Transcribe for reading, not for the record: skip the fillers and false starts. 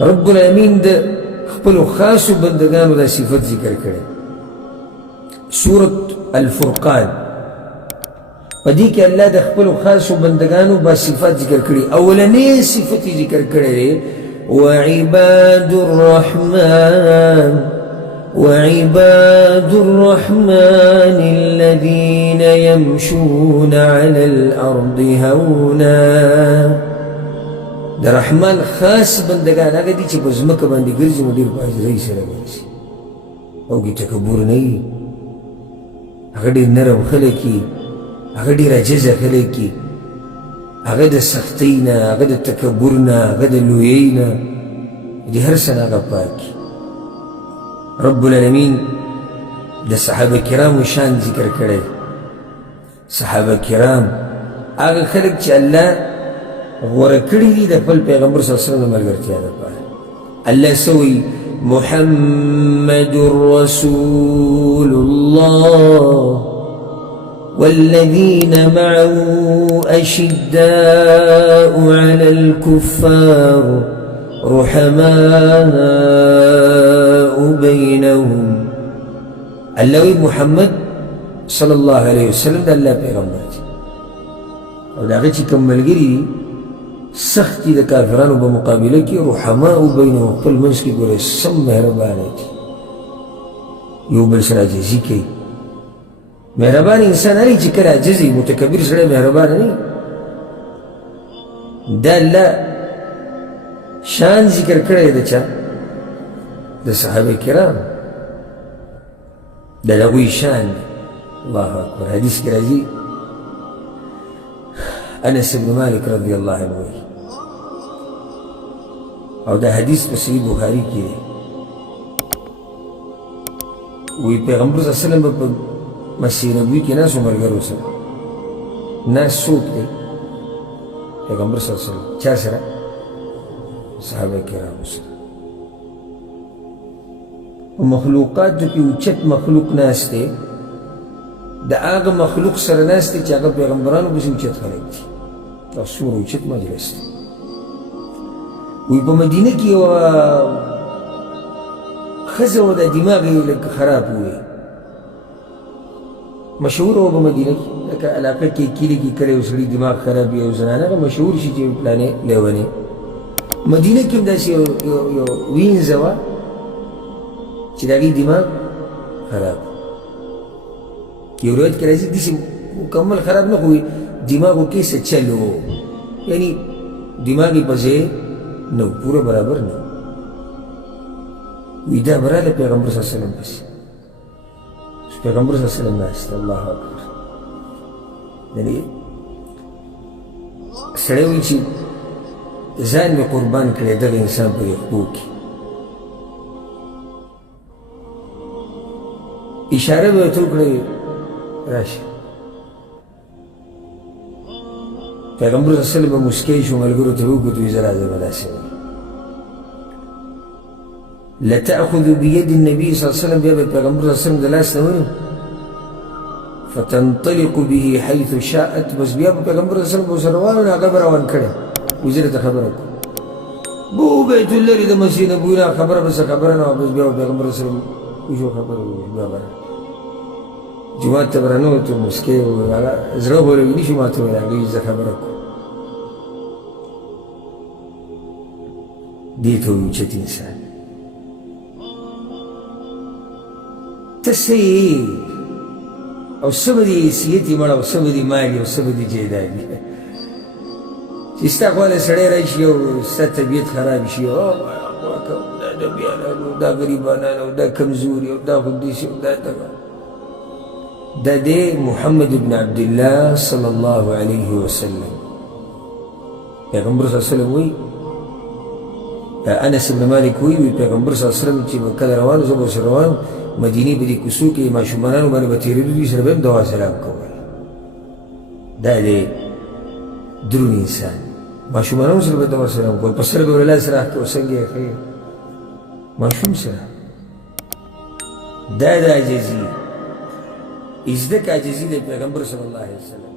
رب العالمین د خپلو خاصو بندگانو دا صفت ذکر کړي. سورة الفرقان په دې کې الله د خپلو خاصو بندگانو با صفات ذکر کړي. اولنې صفت ذکر کړي وعباد الرحمن الذين يمشون على الأرض هونا. د رحمان خاص بندگان هغه دي چې په ځمکه باندې ګرځي نو ډېر په عاجزۍ سره ګرځي او کې تکبر نه وي. هغه ډېر نرم خلک وي، هغه ډېر عاجزه خلک وي، هغه د سختۍ نه، هغه د تکبر نه، هغه د لویۍ نه، د هر څه نه هغه پاک وي. رب العالمین د صحابه کرامو شان ذکر کړی. صحابه کرام هغه خلک چې الله غوره کړي دي د خپل پیغمبر صلی الله علیه وسلم د ملګرتیا لپاره. الله سوی محمد رسول الله والذين معه أشداء على الكفار رحماء بينهم. الله محمد صلی الله علیه وسلم د الله پیغمبر دی او د هغه چې کوم ملګري دي سخت دي د کافرانو په مقابله کې رحماء بینهم، خپل منځ کې ګوره سم مهربانه دي، یو بل سره عاجزي کوي. مهربان انسان هر چې کله عاجز وي، متکبر سړی مهربانه نه وي. دا الله شان ذکر کړی د چا؟ د صحابه کرام. د هغوی شان دی. الله اکبر. حدیث کې راځي انس بن مالک رضی الله عنه وایي او دا حدیث په صحیح بخاري کې دی، وایي پیغمبر صلی الله علیه وسلم په مسجد نبوي کې ناست و ملګرو سره. ناست څوک دی؟ پیغمبر صلی الله علیه وسلم. چا سره؟ صحابه کرامو سره. مخلوقاتو کې اوچت مخلوق ناست دی، د هغه مخلوق سره ناست دی چې هغه پیغمبرانو پسې اوچت خلک دي. دا څومره اوچت مجلس دی. وایي په مدینه کې یوه ښځه وه، د دماغ یې لږ خراب وی، مشهوره وه په مدینه کې. لکه علاقه کې کلي کې کله یو سړي دماغ خراب وي، یو زنانه هغه مشهور شي چې پلانې لیونې. مدینه کې هم داسې یو وینځه وه چې د هغې دماغ خراب. یو روایت کې راځي داسې مکمل خراب نه، خو دماغو کې څه چل و، یعنی دماغ یې په ځای نه و، پوره برابر نه و. وایي دا به راغله پیغمبر صلی الله علیه وسلم پسې. پیغمبر صلی الله علیه وسلم ناست. الله اکبر. یعنی سړی وایي چې ځان مې قربان کړی دغه انسان په خپو کې. اشاره به ورته وکړئ راشه. پیغمبر صلی الله علیه وسلم به مسکی شو، ملګرو ته وکتو، زه راځم داسې وایي. لتأخذ بيد النبي صلی الله علیه وسلم، بیا به پیغمبر صلی الله علیه وسلم د لاس نه ونیو فتنطلق به حيث شاءت. بس بیا به پیغمبر صلی الله علیه وسلم ورسره روان و، هغه به روان کړی. وایي زه درته خبره کوم. به بیت لرې د مسجد نبوي نه خبره به څه خبره نه وه. بس بیا به پیغمبر صلی الله علیه وسلم وشو خبره وشو، بیا به جومات ته به راننوتو، مسکی هغه زړه به ولګي نشي ماته ویل، هغې زه خبره کوم. دې ته وایي اوچت انسان. ته څه یې او څه به دې حیثیت یې مړ او څه به دې مال او څه به دې جایداد وي چې ستا خواله سړی راشي او ستا طبیعت خراب شي، دا بیانان او دا غریبانان او دا کمزوري او دا خو داسې او دا دغه. دا دی محمد بن عبدالله صلی الله علیه وسلم. پیغمبر صلی الله علیه وسلم وایي، انس بن مالک وایي پیغمبر صلی الله علیه وسلم چې به کله روان زه به ورسره روان، مدینې په دې کوڅو کې ماشومانانو باندې به تېرېدو، دوی سره به هم دعا سلام کول. دا دی دروند انسان. ماشومانانو سره به دعا سلام کول، په سر به ور لاس راښکه او څنګه یې ښه ماشوم سره. دا د عاجزي ازدک عاجزي د پیغمبر صلی الله علیه وسلم.